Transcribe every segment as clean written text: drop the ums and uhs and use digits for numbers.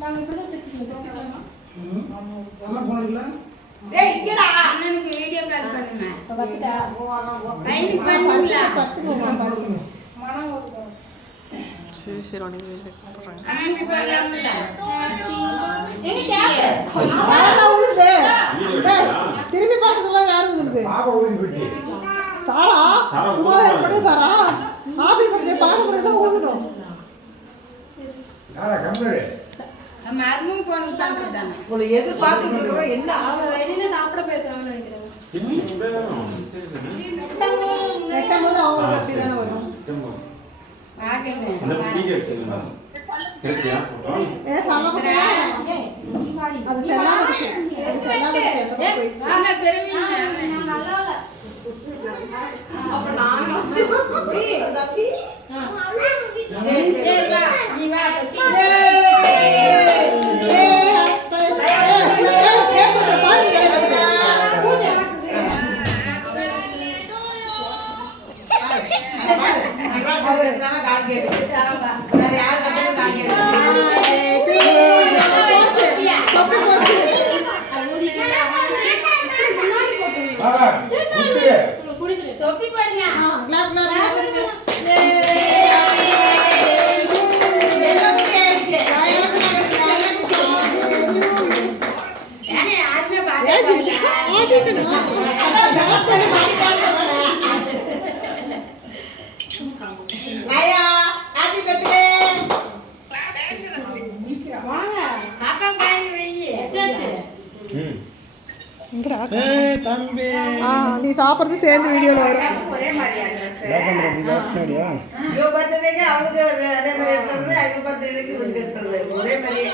நாங்க இப்படி தான் திட்டுறோம். அம்மா போனீங்களா? டேய் இங்கடா. அண்ணனுக்கு வீடியோ கால் பண்ணுங்க. வந்துட்டா. டைம் பண்ணுங்களா? 10 மணி மனம் வருது. சரி சரி உனக்கு போடுறாங்க. அண்ணனுக்கு பண்ணலாம்ல. எங்க கேப்? சாரா உழுது. திரும்பி பார்க்கறதுல யாரு உழுது? பாப்பா ஓடி போயிடுச்சு. சாரா சும்மா ஏற்படு சாரா. ஆபி பக்கத்துல பாக்கறத உழுதுடும். யாரா கம்பெனி? நம்ம அருமும் போன் தானே. உங்களை எதிர்பார்த்துட்டு இருக்கோம். என்ன அவங்க வெளியில சாப்பிட போயிருக்காங்கன்னு நினைக்கிறேன். அந்த வெட்டும்போது அவங்க அப்படிதானே வரும். ஆகணும். ஏ சமக்கட்டா. அது செல்லாத இருக்கு. அது செல்லாத இருக்கு. எத்தனை போயிடுச்சு. ஆனா பெருமையா நல்லா இல்ல. அப்ப நான் தம்பி சரி வா நீ வா தொப்பி போடுங்க. ஏனே ஆத்மா பாத்து லாயா ஹாப்பி பர்த்டே. வாங்க காக்கா காய் வெயி எச்சாச்சு. எங்கடா? ஏய் தம்பி. நீ சாப்பிடுறது சேர்ந்து வீடியோல வரும். ஒரே மாதிரியா கேமரா பிளாஸ் பண்ணியா? யோ பர்த்டேக்கு அவளுக்கு அதே மாதிரி எடுத்தது, அவங்க பர்த்டேக்கு இவளுக்கு எடுத்தது ஒரே மாதிரி.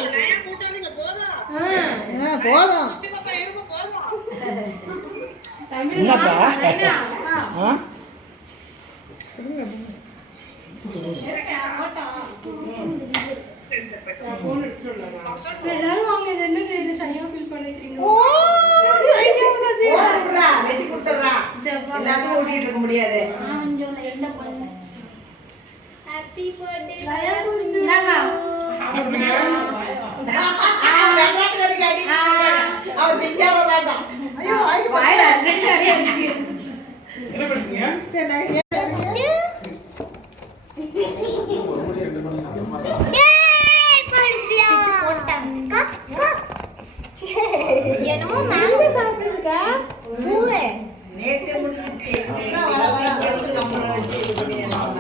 போதும். என்னப்பா? ஆ? எல்லாரும் அவங்க என்ன செய்து சரியா ஃபீல் பண்ணிக்கிறீங்க. ஓடுறா வெட்டி கொடுத்துறா. எல்லாத்தையும் ஓடிட்டு இருக்க முடியாது. ஹாப்பி பர்த்டே அவன் திங்காம வேண்டாம். ஐயோ என்ன பண்ணுறீங்க?